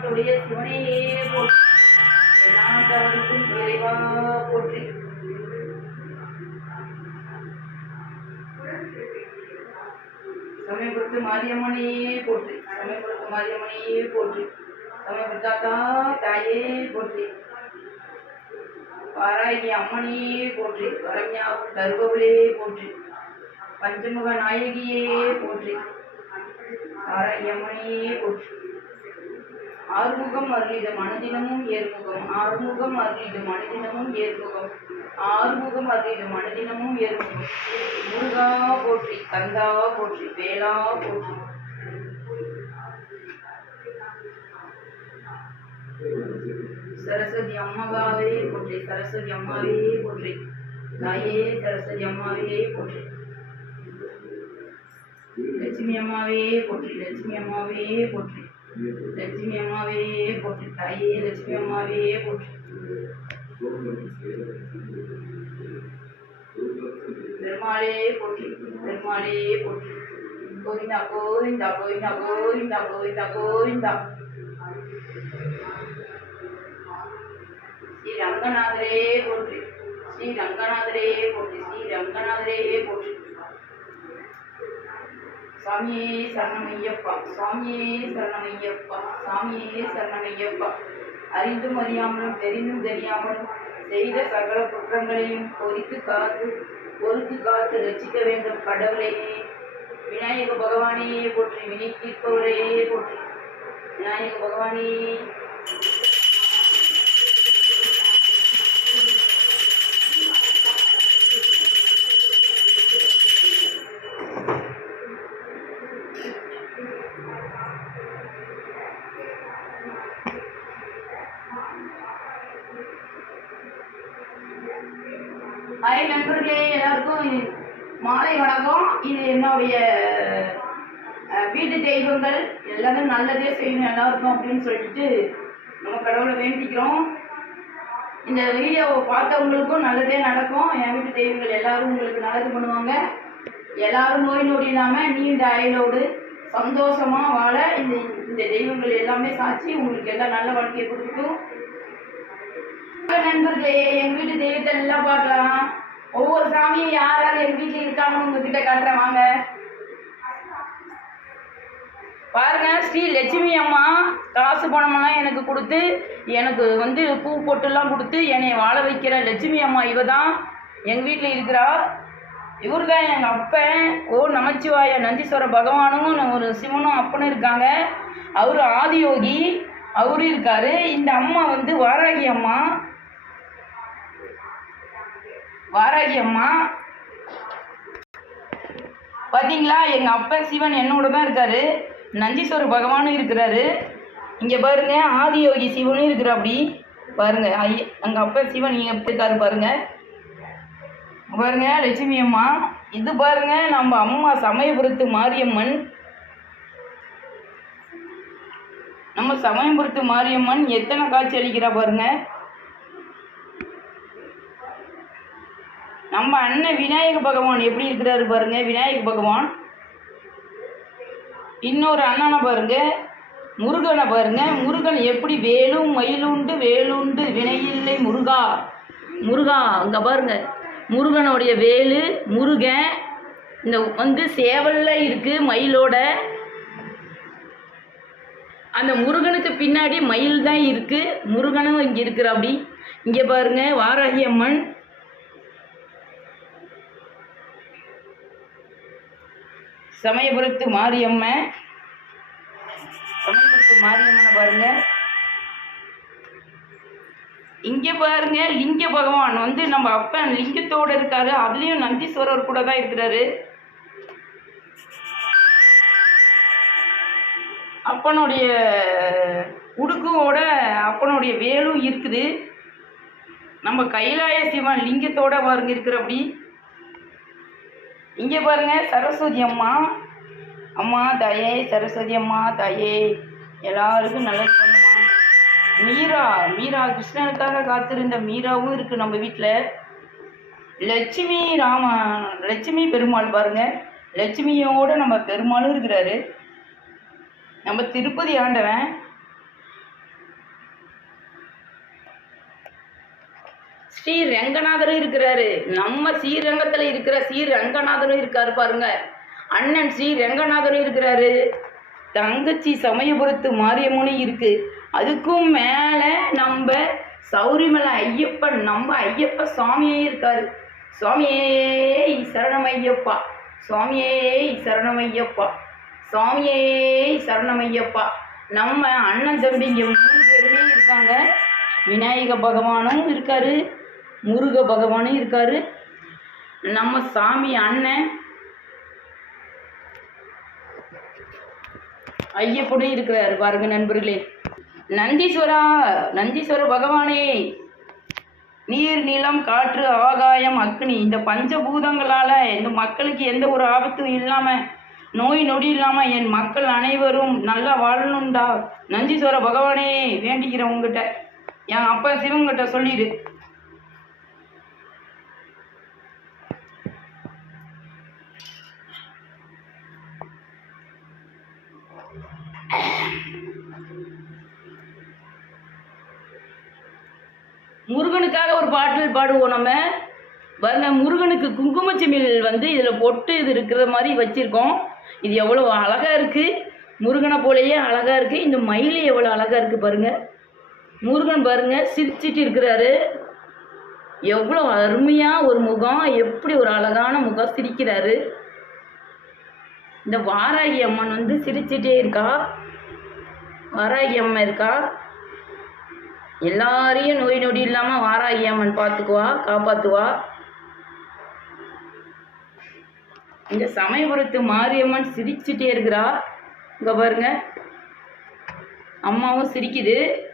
எந்நாட்டுடைய சிவனையே போற்றி. எந்நாட்டவருக்கும் இறைவா போற்றி. சமயபுரத்து மாரியம்மனையே போற்றி. சமயபுரத்து மாரியம்மனையே போற்றி. சமயபுரத்தாத்தா தாயே போற்றி. வாராகி அம்மனையே போற்றி. வரம்யா தருபவளே போற்றி. பஞ்சமுக நாயகியே போற்றி. வாராகி அம்மனையே போற்றி. ஆறுமுகம் அருளிட மனதினமும் ஏற்புகம் ஆறுமுகம் அருளிட மனதினமும் ஏற்புகம் ஆறுமுகம் அருளிட மனதினமும் ஏர்முகம் முருகா போற்றி கந்தா போற்றி வேளா போற்றி. சரஸ்வதி அம்மாவே போற்றி சரஸ்வதி அம்மாவே போற்றி. தாயே சரஸ்வதி அம்மாவே போற்றி. லட்சுமி அம்மாவே போற்றி லட்சுமி அம்மாவே போற்றி. லட்சுமி அம்மாவே போட்டு தாயே லட்சுமி அம்மாவே போட்டு பெருமாளே போட்டு பெருமாளே போட்டு கோவிந்தா கோவிந்தா கோவிந்தா கோவிந்தா கோவிந்தா கோவிந்தா. ஸ்ரீ ரங்கநாதரே போற்றி ஸ்ரீ ரங்கநாதரே போற்றி ஸ்ரீ ரங்கநாதரே போற்றி சாமியே சரணமையப்பா சாமியே சரணமையப்பா சாமியே சரணமையப்பா. அறிந்தும் அறியாமலும் தெரிந்தும் தெரியாமலும் செய்த சகல குற்றங்களையும் பொறித்து காத்து பொறுத்து காத்து ரசிக்க வேண்டும் கடவுளையே விநாயக பகவானே போற்றி வினை தீர்ப்பவரையே போற்றி. விநாயக பகவானே ஹாய் நண்பர்களே எல்லாருக்கும் மாலை வணக்கம். இது என்னுடைய வீட்டு தெய்வங்கள். எல்லாமே நல்லதே செய்யணும் எல்லாருக்கும் அப்படின்னு சொல்லிட்டு நம்ம கடவுளை வேண்டிக்கிறோம். இந்த வீடியோவை பார்த்தவங்களுக்கும் நல்லதே நடக்கும். என் வீட்டு தெய்வங்கள் எல்லாரும் உங்களுக்கு நல்லது பண்ணுவாங்க. எல்லாரும் நோய் நொடி இல்லாமல் நீண்ட அயலோடு சந்தோஷமா வாழ இந்த இந்த தெய்வங்கள் எல்லாமே சாட்சி உங்களுக்கு எல்லாம் நல்ல வாழ்க்கையை கொடுக்கட்டும். நண்பர்களே எங்க வீட்டு தெய்வத்தை நல்லா பார்க்கலாம் ஒவ்வொரு சாமியும் யார் யார் எங்க வீட்டுல இருக்காங்கன்னு உங்ககிட்ட காட்டுறேன் வாங்க. பாருங்க ஸ்ரீ லட்சுமி அம்மா காசு பணமெல்லாம் எனக்கு கொடுத்து எனக்கு வந்து பூ பொட்டுலாம் கொடுத்து என்னை வாழ வைக்கிற லட்சுமி அம்மா இவ தான் எங்கள் வீட்டில் இருக்கிறா. இவர் தான் எங்கள் அப்பன். ஓ நமச்சிவாய நந்தீஸ்வர பகவானும் ஒரு சிவனும் அப்பனும் இருக்காங்க. அவர் ஆதியோகி அவரும் இருக்காரு. இந்த அம்மா வந்து வாராகி அம்மா. வாராகி அம்மா எங்கள் அப்பா சிவன் என்னோட தான் இருக்காரு. நஞ்சீஸ்வர பகவானும் இருக்கிறாரு. இங்கே பாருங்க ஆதியோகி சிவனும் இருக்கிற அப்படி பாருங்க ஐ எங்கள் அப்பா சிவன் இங்கே எப்படி இருக்காரு பாருங்க. பாருங்க லட்சுமி அம்மா. இது பாருங்க நம்ம அம்மா சமயபுரத்து மாரியம்மன். நம்ம சமயபுரத்து மாரியம்மன் எத்தனை காட்சி அளிக்கிறா பாருங்க. நம்ம அண்ணன் விநாயக பகவான் எப்படி இருக்கிறாரு பாருங்க விநாயக பகவான். இன்னொரு அண்ணனை பாருங்க முருகனை பாருங்க. முருகன் எப்படி வேலும் மயிலுண்டு வேலுண்டு வினையில்லை முருகா. முருகா அங்கே பாருங்க. முருகனுடைய வேலு முருகன். இந்த வந்து சேவல்ல இருக்கு மயிலோட. அந்த முருகனுக்கு பின்னாடி மயில் தான் இருக்கு. முருகனும் இங்கே இருக்கிற அப்படி இங்கே பாருங்க வாராகி அம்மன். சமயபுரத்து மாரியம்மன் சமயபுரத்து மாரியம்மனை பாருங்க. இங்க பாருங்க லிங்க பகவான் வந்து நம்ம அப்பன் லிங்கத்தோட இருக்காரு. அதுலயும் நந்தீஸ்வரர் கூட தான் இருக்கிறாரு. அப்பனுடைய உடுக்கோட அப்பனுடைய வேலும் இருக்குது. நம்ம கைலாய சிவன் லிங்கத்தோட பாருங்க இருக்கிற அப்படி இங்கே பாருங்க சரஸ்வதி அம்மா. அம்மா தாயே சரஸ்வதி அம்மா தாயே. எல்லாருக்கும் நல்லது பண்ணுமா மீரா மீரா கிருஷ்ணனுக்காக காத்திருந்த மீராவும் இருக்கு நம்ம வீட்டில் லட்சுமி ராம லட்சுமி பெருமாள் பாருங்க. லட்சுமியோட நம்ம பெருமாளும் இருக்கிறாரு. நம்ம திருப்பதி ஆண்டவன். ஸ்ரீ ரங்கநாதரும் இருக்கிறாரு. நம்ம ஸ்ரீரங்கத்துல இருக்கிற ஸ்ரீ ரங்கநாதரும் இருக்காரு பாருங்க. அண்ணன் ஸ்ரீ ரங்கநாதரும் இருக்கிறாரு. தங்கச்சி சமயபுரத்து மாரியம்மனும் இருக்கு. அதுக்கும் மேல நம்ம சௌரிமலை ஐயப்பன் நம்ம ஐயப்ப சுவாமியே இருக்காரு. சுவாமியே சரணமையப்பா. சுவாமியே சரணமையப்பா. சுவாமியே சரணமையப்பா. நம்ம அண்ணன் தம்பிங்க மூணு பேருமே இருக்காங்க. விநாயக பகவானும் இருக்காரு. முருக பகவானும் இருக்காரு. நம்ம சாமி அண்ணன் ஐயப்பனும் இருக்கிறாரு பாருங்க நண்பர்களே. நந்தீஸ்வரா நந்தீஸ்வர பகவானே நீர் நிலம் காற்று ஆகாயம் அக்னி இந்த பஞ்சபூதங்களால இந்த மக்களுக்கு எந்த ஒரு ஆபத்தும் இல்லாம நோய் நொடி இல்லாம என் மக்கள் அனைவரும் நல்லா வாழணும்டா. நந்தீஸ்வர பகவானே வேண்டிக்கிறேன் உங்ககிட்ட. என் அப்பா சிவங்கிட்ட சொல்லிடு. முருகனுக்காக ஒரு பாட்டில் பாடுவோம் நம்ம. பாருங்க முருகனுக்கு குங்குமச்சிமிழ் வந்து இதில் பொட்டு இது இருக்கிற மாதிரி வச்சுருக்கோம். இது எவ்வளோ அழகாக இருக்குது முருகனை போலேயே அழகாக இருக்குது இந்த மயில் எவ்வளோ அழகாக இருக்குது பாருங்கள் முருகன் பாருங்கள் சிரிச்சிட்டு இருக்கிறாரு. எவ்வளோ அருமையாக ஒரு முகம் எப்படி ஒரு அழகான முகம் சிரிக்கிறாரு. இந்த வாராகி அம்மன் வந்து சிரிச்சிட்டே இருக்கா. வாராகி அம்மன் இருக்கா? எல்லாரையும் நோய் நொடி இல்லாமல் வாராகி அம்மன் பார்த்துக்குவா காப்பாற்றுவா இந்த சமயபுரத்து மாரியம்மன் சிரிச்சுட்டே இருக்கிறா. இங்கே பாருங்க. அம்மாவும் சிரிக்குது.